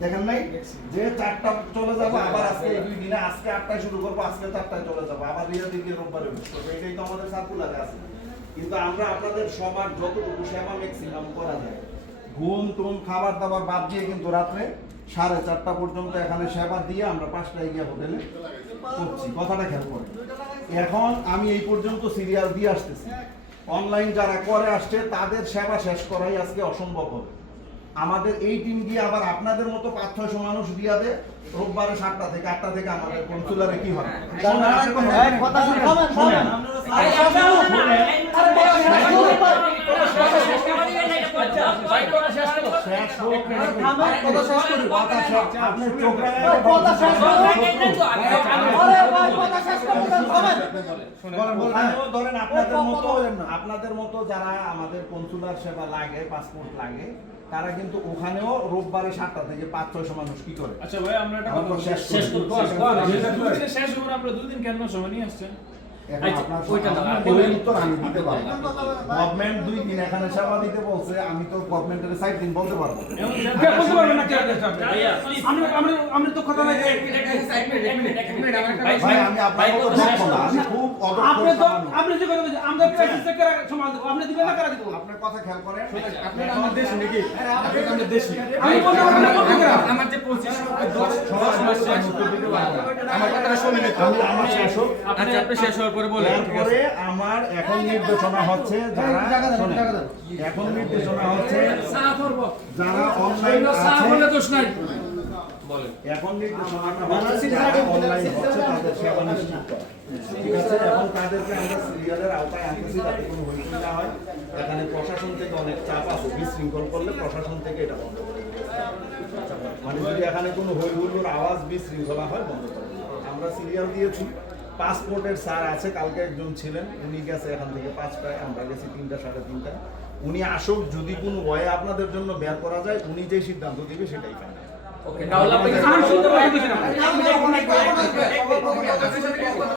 দেখেন নাই যে 4টা চলে যাবো আবার আজকে এই 2 দিনে আজকে 8টায় শুরু করবো আজকে 4টায় চলে যাবো আবার রিয়া দিকে রোববারে করবো এটাই তো আমাদের সার্কুলারে আছে কিন্তু আমরা আপনাদের সবার যতটুকু সেবা ম্যাক্সিমাম করা যায় ঘুম টুম খাবার দাবার বাদ দিয়ে কিন্তু রাত্রে 4:30 পর্যন্ত এখানে সেবা দিয়ে আমরা 5টায় গিয়ে হোটেলে করছি কথাটা খেয়াল করেন এখন আমি এই পর্যন্ত সিরিয়াল দিয়ে আসতেছি অনলাইন যারা করে আসছে তাদের সেবা শেষ করাই আজকে অসম্ভব হবে আমাদের এই টিম দিয়ে আবার আপনাদের মতো 500-600 মানুষ দিয়া দে রোববারে 7টা থেকে 8টা থেকে আমাদের কনসুলারে কি হয় কথা শুনুন আপনাদের মতো যারা আমাদের কনসুলার সেবা লাগে পাসপোর্ট লাগে তারা কিন্তু ওখানেও রোববারে 7টা থেকে 500-600 মানুষ কি করে আচ্ছা ভাই আমরা একটা কথা শেষ করব শেষ হবে আমরা 2 দিন কেন সময় নিয়ে আসছেন গভর্নমেন্ট 2 দিন এখানে সেবা দিতে বলছে আমি তো গভর্নমেন্টের 4 দিন বলতে পারবো আমরা তো কথা নাই ভাই আমি আপনাকে তো দেখো না আমি খুব আপনি যে কথা বলছেন আমরা ক্রাইসিস থেকে সমাল দেব আপনি দিবেন না কারা দিব আপনার কথা খেয়াল করেন আপনি আমাদের দেশে নাকি আপনি আমাদের দেশে আমি বলতে আমার যে 10 মাস শেষ আমার কথাটা শুনে নিতে আমার শেষ হোক আচ্ছা আপনি শেষ হওয়ার পরে বলেন তারপরে আমার এখন নির্দেশনা হচ্ছে যারা এখন নির্দেশনা হচ্ছে যারা অনলাইন আছে দোষ নাই বলেন এখন নির্দেশনাটা হচ্ছে যারা অনলাইন হচ্ছে তাদের সেবা নিশ্চিত করা। ঠিক আছে এখন তাদেরকে আমরা সিরিয়ালের আওতায় আনতেছি যাতে কোনো হইচই না হয় এখানে প্রশাসন থেকে অনেক চাপ আছে বিশৃঙ্খল করলে প্রশাসন থেকে এটা বন্ধ করে দিবে। মানে যদি এখানে কোনো হই হুল্লোড় আওয়াজ বিশৃঙ্খলা হয় বন্ধ করে দিবে। আমরা সিরিয়াল দিয়েছি পাসপোর্টের স্যার আছে কালকে একজন ছিলেন উনি গেছে এখান থেকে 5টায় আমরা গেছি 3টা 3:30 উনি আসুক যদি কোনো ভয়ে আপনাদের জন্য বের করা যায় উনি যেই সিদ্ধান্ত দিবে সেটাই ফাইনাল ওকে তাহলে আপনি